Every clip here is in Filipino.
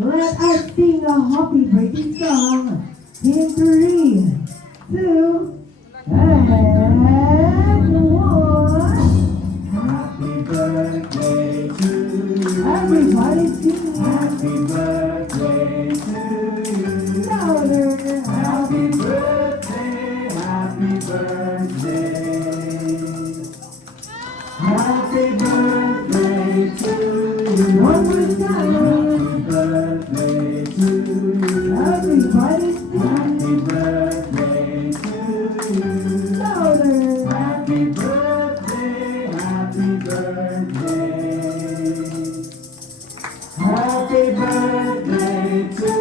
Let us sing a happy birthday song in 3, 2, and 1. Happy birthday to you. Everybody sing Happy birthday to you. louder. Happy birthday, happy birthday. Happy birthday to you. One more time. Happy birthday to you. Everybody sing Happy birthday to you. louder. Happy birthday, happy birthday. Happy birthday to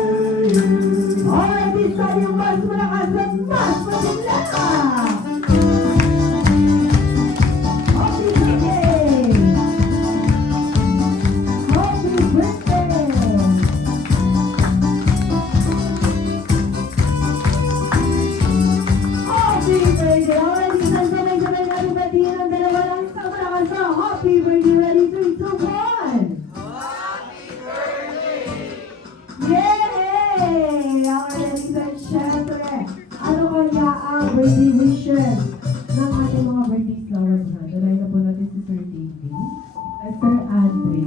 you. Alright, this time yung mas malakas at mas maganda. Happy birthday! Happy birthday! Happy birthday! Alright, isang sabay-sabay natin batiin ang dalawa lang sa malakas na happy birthday. Ready, 3, 2, 1! Yay! Alright, isang syempre, ano kaya ang birthday wishes ng ating mga birthday flowers na? Dalay na po natin si Sir Davey at Sir Andre.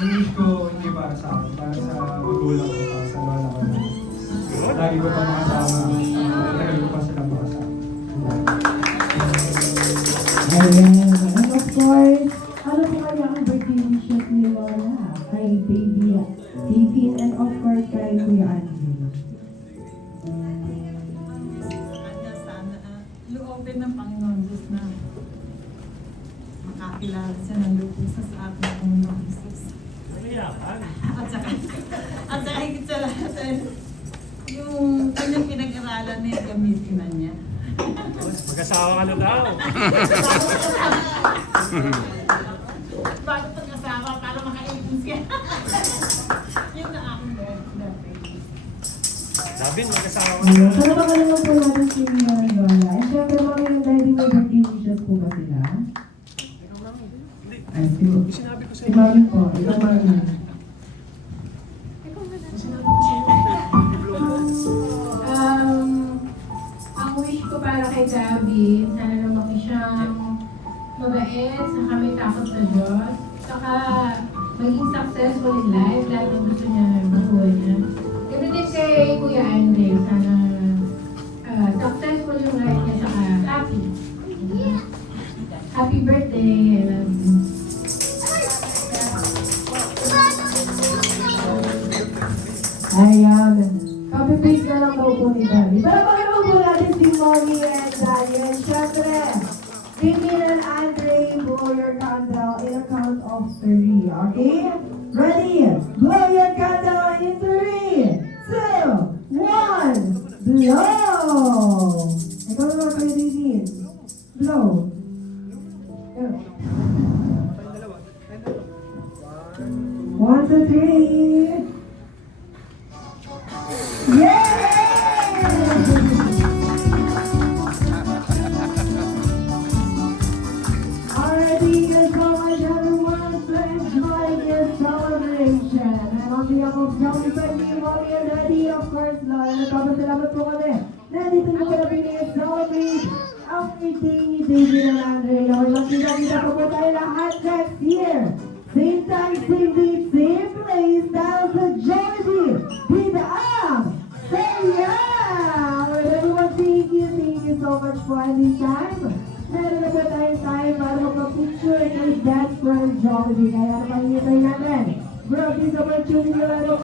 Wish ko hindi para sa akin, para sa magulang ko, para sa lola ko. Lagi ko pa makasama, talaga ko pa sila makasama. Ayan. And of course, ano po kaya ang birthday wishes ni Lola? Kay Baby Davey and of course kay Kuya Andre. Kanya sana loobin ng Panginoon Diyos na makakilala siya ng lupusan sa ating Panginoon Jesus. At saka higit sa lahat, yung kanyang pinag-aralan niya, gamitin na niya. Mag-asawa ka na daw. Bago pag-asawa, para makaibig siya. Yun na aking birthday. Sabi, mag-asawa ka na. Ayun. So, napakalaman po natin si Lola. And syempre, mga yung dahil may birthday wishes po ba sila? Ay, Sinabi ko si sa'yo. Mami po. Ikaw, Mami. Ang wish ko para kay Gabi, sana lumaki siyang mabait, saka may takot sa Diyos, saka maging successful in life, lahat ng gusto niya sa buhay niya. Ganun din kay Kuya Andre, sana successful yung life niya, saka happy. Happy birthday, I love you. Ayan. Copy-paste na lang daw po ni Daddy. Pero pakinaman po natin si Mommy and Daddy. And syempre, Vivian and Andre, blow your candle in a count of 3. Okay? Ready? Blow your candle in 3, 2, 1. Blow! Ikaw naman kayo, Vivian. Blow. Yeah. 1, 2, 3. Yay! Alright, thank you so much everyone for enjoying your celebration. And on behalf of Johnny, Benny, Mommy, and Daddy, of course, nagpapasalamat po kami. Nandito po kami pinag-celebrate ang birthday ni David and Andre. Magkita-kita po tayo lahat next year. Same time, same date, same place, dahil sa Jollibee. Dito ang Saya! Everyone, thank you so much for this time. Meron na po tayong time para magpa-picture kay Dad's friend Jollibee. Kaya napahingitay natin. Bro, please opportunity na